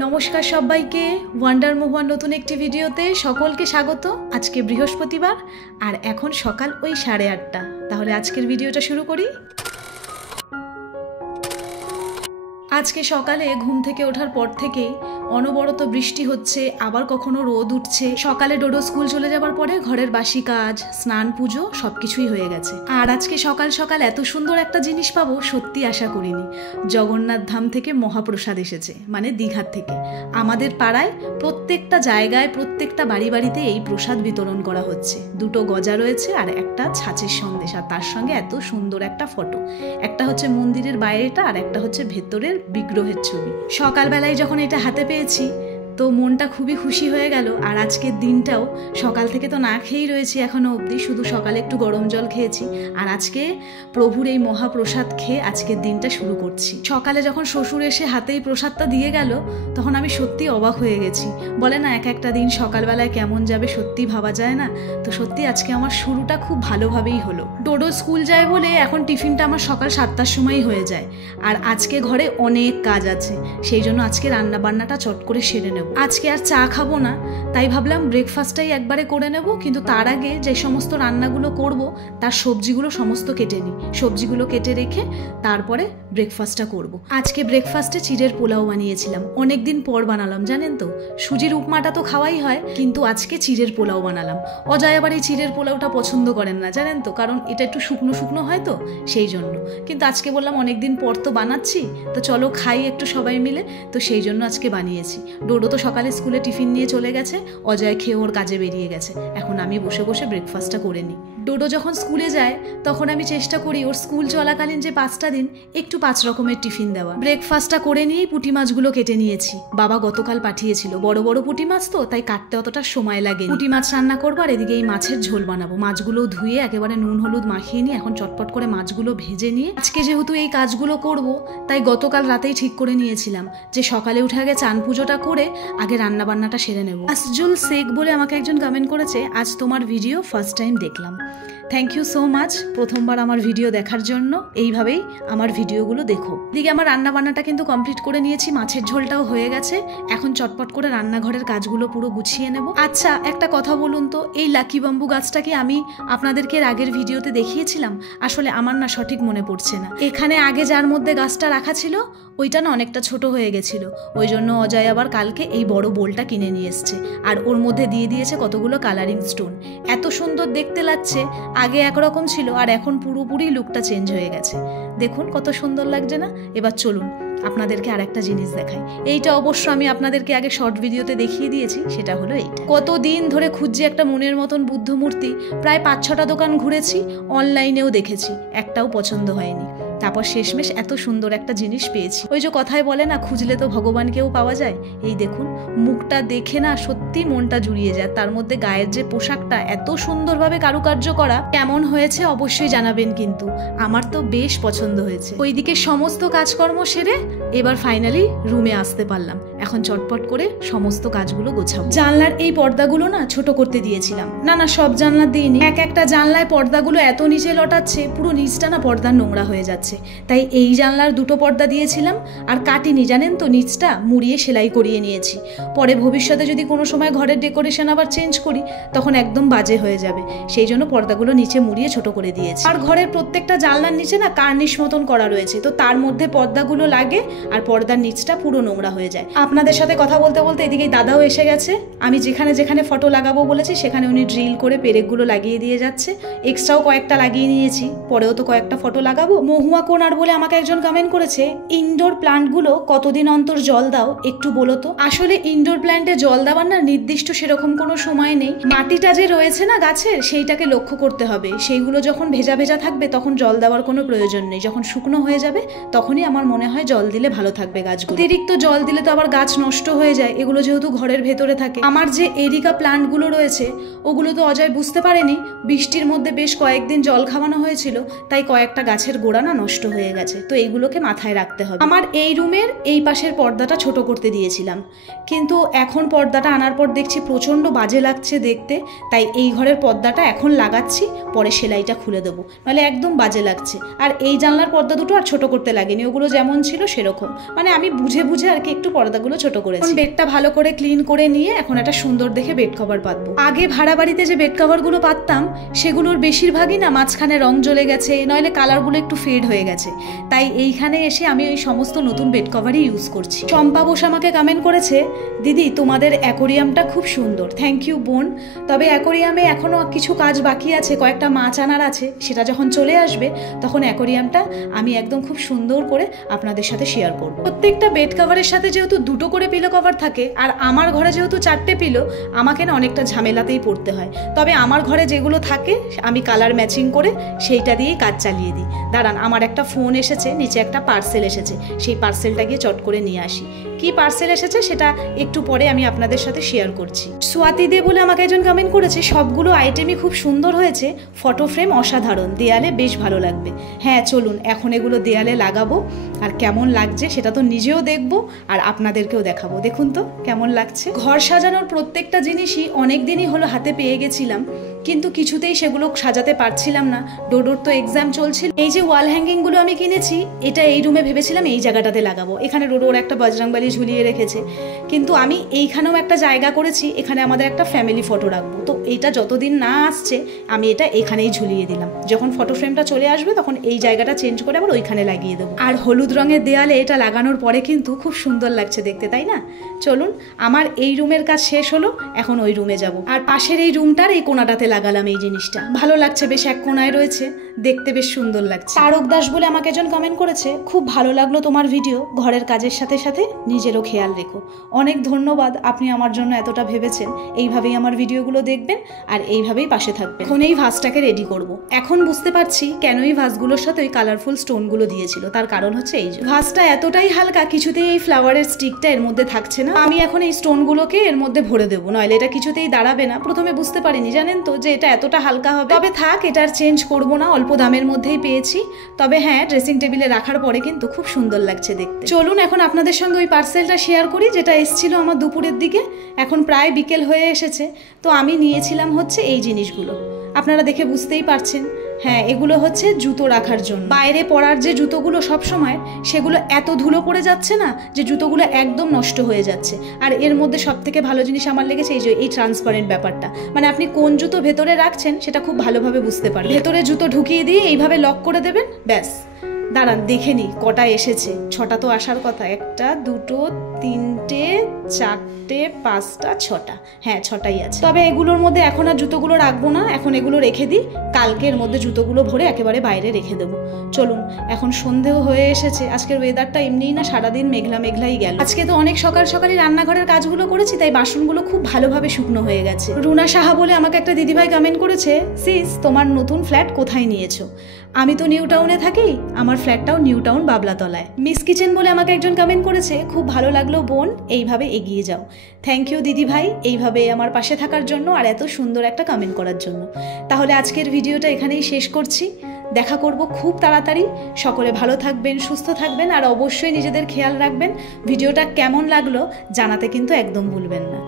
নমস্কার সবাইকে, ওয়ান্ডার মহুয়ার নতুন একটি ভিডিওতে সকলকে স্বাগত। আজকে বৃহস্পতিবার আর এখন সকাল ওই 8:30। তাহলে আজকের ভিডিওটা শুরু করি। আজকে সকালে ঘুম থেকে ওঠার পর থেকেই অনবরত বৃষ্টি হচ্ছে, আবার কখনো রোদ উঠছে। সকালে ডোডো স্কুল চলে যাবার পরে ঘরের বাসি কাজ, স্নান, পুজো সবকিছুই হয়ে গেছে। আর আজকে সকাল সকাল এত সুন্দর একটা জিনিস পাবো সত্যি আশা করিনি। জগন্নাথ ধাম থেকে মহাপ্রসাদ এসেছে, মানে দীঘার থেকে। আমাদের পাড়ায় প্রত্যেকটা জায়গায়, প্রত্যেকটা বাড়ি বাড়িতে এই প্রসাদ বিতরণ করা হচ্ছে। 2টো গজা রয়েছে আর একটা ছাঁচের সন্দেশ, আর তার সঙ্গে এত সুন্দর একটা ফটো। একটা হচ্ছে মন্দিরের বাইরেটা আর একটা হচ্ছে ভেতরের বিগ্রহের ছবি। সকালবেলায় যখন এটা হাতে পেয়েছি তো মনটা খুবই খুশি হয়ে গেল। আর আজকের দিনটাও সকাল থেকে তো না খেয়েই রয়েছি এখনো অবধি, শুধু সকালে একটু গরম জল খেয়েছি। আর আজকে প্রভুর এই মহাপ্রসাদ খেয়ে আজকের দিনটা শুরু করছি। সকালে যখন শ্বশুর এসে হাতেই প্রসাদটা দিয়ে গেল তখন আমি সত্যি অবাক হয়ে গেছি। বলে না, এক একটা দিন সকালবেলায় কেমন যাবে সত্যি ভাবা যায় না। তো সত্যি আজকে আমার শুরুটা খুব ভালোভাবেই হলো। ডোডো স্কুল যায় বলে এখন টিফিনটা আমার সকাল 7টার সময়ই হয়ে যায়। আর আজকে ঘরে অনেক কাজ আছে, সেই জন্য আজকে রান্না বান্নাটা চট করে সেরে নেব। আজকে আর চা খাবো না, তাই ভাবলাম ব্রেকফাস্টটাই একবারে করে নেব। কিন্তু তার আগে যে সমস্ত রান্নাগুলো করব তার সবজিগুলো সমস্ত কেটে নিই। সবজিগুলো কেটে রেখে তারপরে ব্রেকফাস্টটা করব। আজকে ব্রেকফাস্টে চিড়ের পোলাও বানিয়েছিলাম, অনেকদিন পর বানালাম জানেন তো। সুজির উপমাটা তো খাওয়াই হয়, কিন্তু আজকে চিড়ের পোলাও বানালাম। অজয় আবার এই চিড়ের পোলাওটা পছন্দ করেন না জানেন তো, কারণ এটা একটু শুকনো শুকনো হয় তো সেই জন্য। কিন্তু আজকে বললাম অনেকদিন পর তো বানাচ্ছি, তো চলো খাই একটু সবাই মিলে। তো সেই জন্য আজকে বানিয়েছি। ডোডো তো সকালে স্কুলে টিফিন নিয়ে চলে গেছে, অজয় খেয়ে ওর কাজে বেরিয়ে গেছে। এখন আমি বসে বসে ব্রেকফাস্টটা করে নিই। ডোডো যখন স্কুলে যায় তখন আমি চেষ্টা করি ওর স্কুল চলাকালীন যে 5টা দিন একটু 5 রকমের টিফিন দেওয়া। ব্রেকফাস্টটা করে নিয়েই পুঁটি মাছগুলো কেটে নিয়েছি। বাবা গতকাল পাঠিয়েছিল, বড় বড় পুঁটি মাছ তো, তাই কাটতে অতটা সময় লাগে। পুঁটি মাছ রান্না করবো আর এদিকে এই মাছের ঝোল বানাবো। মাছগুলো ধুয়ে একেবারে নুন হলুদ মাখিয়ে নিয়ে এখন চটপট করে মাছগুলো ভেজে নিয়ে, আজকে যেহেতু এই কাজগুলো করব তাই গতকাল রাতেই ঠিক করে নিয়েছিলাম যে সকালে উঠে আগে চান পুজোটা করে আগে রান্না বান্নাটা সেরে নেব। আসজুল শেখ বলে আমাকে একজন কমেন্ট করেছে, আজ তোমার ভিডিও ফার্স্ট টাইম দেখলাম। থ্যাংক ইউ সো মাচ প্রথমবার আমার ভিডিও দেখার জন্য। এইভাবেই আমার ভিডিওগুলো দেখো। এদিকে আমার রান্না বান্নাটা কিন্তু কমপ্লিট করে নিয়েছি, মাছের ঝোলটাও হয়ে গেছে। এখন চটপট করে রান্নাঘরের কাজগুলো পুরো গুছিয়ে নেব। আচ্ছা একটা কথা বলুন তো, এই লাকি বাম্বু গাছটা কি আমি আপনাদেরকে এর আগের ভিডিওতে দেখিয়েছিলাম? আসলে আমার না সঠিক মনে পড়ছে না। এখানে আগে যার মধ্যে গাছটা রাখা ছিল ওইটা না অনেকটা ছোট হয়ে গেছিল, ওই জন্য অজয় আবার কালকে এই বড় বোলটা কিনে নিয়ে এসছে। আর ওর মধ্যে দিয়ে দিয়েছে কতগুলো কালারিং স্টোন। এত সুন্দর দেখতে লাগছে। আগে একরকম ছিল আর এখন পুরোপুরি লুকটা চেঞ্জ হয়ে গেছে। দেখুন কত সুন্দর লাগছে না? এবার চলুন আপনাদেরকে আরেকটা জিনিস দেখাই। এইটা অবশ্য আমি আপনাদেরকে আগে শর্ট ভিডিওতে দেখিয়ে দিয়েছি, সেটা হলো এইটা। কতদিন ধরে খুঁজছি একটা মনের মতন বুদ্ধ মূর্তি। প্রায় 5-6টা দোকান ঘুরেছি, অনলাইনেও দেখেছি, একটাও পছন্দ হয়নি। তারপর শেষমেশ এত সুন্দর একটা জিনিস পেয়েছি। ওই যে কথায় বলে না, খুঁজলে তো ভগবানকেও পাওয়া যায়। এই দেখুন, মুখটা দেখে না সত্যি মনটা জুড়িয়ে যায়। তার মধ্যে গায়ের যে পোশাকটা এত সুন্দরভাবে কারুকার্য করা, কেমন হয়েছে অবশ্যই জানাবেন। কিন্তু আমার তো বেশ পছন্দ হয়েছে। ওইদিকে সমস্ত কাজকর্ম সেরে এবার ফাইনালি রুমে আসতে পারলাম। এখন চটপট করে সমস্ত কাজগুলো গোছাবো। জানলার এই পর্দাগুলো না ছোট করতে দিয়েছিলাম। না সব জানলা দিইনি, একটা জানলায় পর্দাগুলো এত নিচে লটাচ্ছে, পুরো নিচটা না পর্দা নোংরা হয়ে যাচ্ছে। তাই এই জানলার 2টো পর্দা দিয়েছিলাম আর কাটিনি জানেন তো, নিচটা মুড়িয়ে সেলাই করিয়ে নিয়েছি। পরে ভবিষ্যতে যদি কোনো সময় ঘরের ডেকোরেশন আবার চেঞ্জ করি তখন একদম বাজে হয়ে যাবে, সেই জন্য পর্দাগুলো নিচে মুড়িয়ে ছোট করে দিয়েছি। আর ঘরের প্রত্যেকটা জানলার নিচে না কার্নিশ মতন করা রয়েছে, তো তার মধ্যে পর্দাগুলো লাগে আর পর্দার নিচটা পুরো নোংরা হয়ে যায়। আপনাদের সাথে কথা বলতে বলতে এদিকে দাদাও এসে গেছে। আমি যেখানে যেখানে ফটো লাগাবো বলেছি সেখানে উনি ড্রিল করে পেরেকগুলো লাগিয়ে দিয়ে যাচ্ছে। এক্সট্রাও কয়েকটা লাগিয়ে নিয়েছি, পরেও তো কয়েকটা ফটো লাগাবো। মহুয়া কোনার বলে আমাকে একজন কমেন্ট করেছে, ইনডোর প্লান্টগুলো কতদিন অন্তর জল দাও একটু বলো তো। আসলে ইনডোর প্ল্যান্টে জল দেওয়ার না নির্দিষ্ট সেরকম কোনো সময় নেই। মাটিটা যে রয়েছে না গাছের, সেইটাকে লক্ষ্য করতে হবে। সেইগুলো যখন ভেজা ভেজা থাকবে তখন জল দেওয়ার কোনো প্রয়োজন নেই। যখন শুকনো হয়ে যাবে তখনই আমার মনে হয় জল দিলে ভালো থাকবে গাছগুলো। অতিরিক্ত জল দিলে তো আবার গাছ নষ্ট হয়ে যায়, এগুলো যেহেতু ঘরের ভেতরে থাকে। আমার যে এরিকা প্লান্টগুলো রয়েছে ওগুলো তো অজয় বুঝতে পারেনি, বৃষ্টির মধ্যে বেশ কয়েকদিন জল খাওয়ানো হয়েছিল, তাই কয়েকটা গাছের গোড়া না নষ্ট হয়ে গেছে। তো এইগুলোকে মাথায় রাখতে হবে। আমার এই রুমের এই পাশের পর্দাটা ছোট করতে দিয়েছিলাম, কিন্তু এখন পর্দাটা আনার পর দেখছি প্রচণ্ড বাজে লাগছে দেখতে, তাই এই ঘরের পর্দাটা এখন লাগাচ্ছি, পরে সেলাইটা খুলে দেবো, নাহলে একদম বাজে লাগছে। আর এই জানলার পর্দা দুটো আর ছোট করতে লাগেনি, ওগুলো যেমন ছিল সেরকম, মানে আমি বুঝে বুঝে আর কি একটু পর্দাগুলো বেডগুলো ছোট করেছি। বেডটা ভালো করে ক্লিন করে নিয়ে এখন একটা সুন্দর দেখে বেড কভার পাতবো। আগে ভাড়া বাড়িতে যে বেড কভারগুলো পাততাম সেগুলোর বেশিরভাগই না মাঝখানে রং জ্বলে গেছে, নইলে কালারগুলো একটু ফেড হয়ে গেছে। তাই এইখানে এসে আমি ওই সমস্ত নতুন বেড কভারই ইউজ করছি। চম্পা বোস আমাকে কমেন্ট করেছে, দিদি তোমাদের অ্যাকোরিয়ামটা খুব সুন্দর। থ্যাংক ইউ বোন। তবে অ্যাকোরিয়ামে এখনও কিছু কাজ বাকি আছে, কয়েকটা মাছ আনার আছে। সেটা যখন চলে আসবে তখন অ্যাকোরিয়ামটা আমি একদম খুব সুন্দর করে আপনাদের সাথে শেয়ার করব। প্রত্যেকটা বেড কভারের সাথে যেহেতু 2টো করে পিলো কভার থাকে, আর আমার ঘরে যেহেতু 4টে পিলো, আমাকে না অনেকটা ঝামেলাতেই পড়তে হয়। তবে আমার ঘরে যেগুলো থাকে আমি কালার ম্যাচিং করে সেইটা দিয়েই কাজ চালিয়ে দিই। দাঁড়ান, আমার একটা ফোন এসেছে, নিচে একটা পার্সেল এসেছে, সেই পার্সেলটা গিয়ে চট করে নিয়ে আসি। কি পার্সেল এসেছে সেটা একটু পরে আমি আপনাদের সাথে শেয়ার করছি। সোয়াতি দে বলে আমাকে একজন কমেন্ট করেছে, সবগুলো আইটেমই খুব সুন্দর হয়েছে, ফটো ফ্রেম অসাধারণ, দেয়ালে বেশ ভালো লাগবে। হ্যাঁ চলুন এখন এগুলো দেয়ালে লাগাবো, আর কেমন লাগছে সেটা তো নিজেও দেখবো আর আপনাদেরকেও দেখাবো। দেখুন তো কেমন লাগছে। ঘর সাজানোর প্রত্যেকটা জিনিসই অনেক দিনই হলো হাতে পেয়ে গেছিলাম, কিন্তু কিছুতেই সেগুলো সাজাতে পারছিলাম না। ডোডোর তো এক্সাম চলছিল। এই যে ওয়াল হ্যাঙ্গিংগুলো আমি কিনেছি, এটা এই রুমে ভেবেছিলাম এই জায়গাটাতে লাগাবো। এখানে ডোডোর একটা বজরংবলী ঝুলিয়ে রেখেছে, কিন্তু আমি এইখানেও একটা জায়গা করেছি, এখানে আমাদের একটা ফ্যামিলি ফটো রাখবো। তো এইটা যতদিন না আসছে আমি এটা এখানেই ঝুলিয়ে দিলাম। যখন ফটো ফ্রেমটা চলে আসবে তখন এই জায়গাটা চেঞ্জ করে আবার ওইখানে লাগিয়ে দেবো। আর হলুদ রঙের দেয়ালে এটা লাগানোর পরে কিন্তু খুব সুন্দর লাগছে দেখতে, তাই না? চলুন, আমার এই রুমের কাজ শেষ হলো, এখন ওই রুমে যাব। আর পাশের এই রুমটার এই কোণাটাতে লাগালাম এই জিনিসটা, ভালো লাগছে, বেশ এক কোণায় রয়েছে, দেখতে বেশ সুন্দর লাগছে। তারক দাস বলে আমাকে একজন কমেন্ট করেছে, খুব ভালো লাগলো তোমার ভিডিও, ঘরের কাজের সাথে সাথে নিজেরও খেয়াল রেখো। অনেক ধন্যবাদ, আপনি আমার জন্য এতটা ভেবেছেন। এইভাবেই আমার ভিডিওগুলো দেখবেন আর এইভাবেই পাশে থাকবেন। এখন এই ভাসটাকে রেডি করব। এখন বুঝতে পারছি কেন এই ভাসগুলোর সাথে ওই কালারফুল স্টোনগুলো দিয়েছিল, তার কারণ হচ্ছে এই যে ভাসটা এতটাই হালকা, কিছুতেই এই ফ্লাওয়ারের স্টিকটা এর মধ্যে থাকছে না। আমি এখন এই স্টোনগুলোকে এর মধ্যে ভরে দেবো, নইলে এটা কিছুতেই দাঁড়াবে না। প্রথমে বুঝতে পারিনি জানেন তো যে এটা এতটা হালকা হবে। তবে থাক, এটা আর চেঞ্জ করবো না, অল্প দামের মধ্যেই পেয়েছি। তবে হ্যাঁ, ড্রেসিং টেবিলে রাখার পরে কিন্তু খুব সুন্দর লাগছে দেখতে। চলুন এখন আপনাদের সঙ্গে ওই পার্সেলটা শেয়ার করি, যেটা এসেছিল আমার দুপুরের দিকে। এখন প্রায় বিকেল হয়ে এসেছে। তো আমি নিয়েছিলাম হচ্ছে এই জিনিসগুলো, আপনারা দেখে বুঝতেই পারছেন। হ্যাঁ, এগুলো হচ্ছে জুতো রাখার জন্য। বাইরে পরার যে জুতোগুলো সব সময়, সেগুলো এত ধুলো পড়ে যাচ্ছে না যে জুতোগুলো একদম নষ্ট হয়ে যাচ্ছে। আর এর মধ্যে সব থেকে ভালো জিনিস আমার লেগেছে এই যে এই ট্রান্সপারেন্ট ব্যাপারটা, মানে আপনি কোন জুতো ভেতরে রাখছেন সেটা খুব ভালোভাবে বুঝতে পারবেন। ভেতরে জুতো ঢুকিয়ে দিয়ে এইভাবে লক করে দেবেন, ব্যাস। দাঁড়ান দেখে নি কটা এসেছে। 6টা তো আসার কথা, 1, 2, 3, 4, 5, 6টা। হ্যাঁ 6টাই আছে। তবে এগুলোর মধ্যে এখন আর জুতোগুলো রাখবো না, এখন এগুলো রেখে দিই। কালকে এর মধ্যে জুতোগুলো ভরে একেবারে বাইরে রেখে দেবো। চলুন, এখন সন্ধেও হয়ে এসেছে। আজকের ওয়েদারটা এমনিই না সারাদিন মেঘলা মেঘলাই গেল। আজকে তো অনেক সকাল সকালই রান্নাঘরের কাজগুলো করেছি, তাই বাসনগুলো খুব ভালোভাবে শুকনো হয়ে গেছে। রুনা সাহা বলে আমাকে একটা দিদিভাই কমেন্ট করেছে, সিস তোমার নতুন ফ্ল্যাট কোথায় নিয়েছো? আমি তো নিউ টাউনে থাকি, আমার ফ্ল্যাটটাও নিউ টাউন বাবলাতলায়। মিস কিচেন বলে আমাকে একজন কমেন্ট করেছে, খুব ভালো লাগলো বোন, এইভাবে এগিয়ে যাও। থ্যাংক ইউ দিদি ভাই, এইভাবে আমার পাশে থাকার জন্য আর এত সুন্দর একটা কমেন্ট করার জন্য। তাহলে আজকের ভিডিওটা এখানেই শেষ করছি। দেখা করব খুব তাড়াতাড়ি। সকলে ভালো থাকবেন, সুস্থ থাকবেন, আর অবশ্যই নিজেদের খেয়াল রাখবেন। ভিডিওটা কেমন লাগলো জানাতে কিন্তু একদম ভুলবেন না।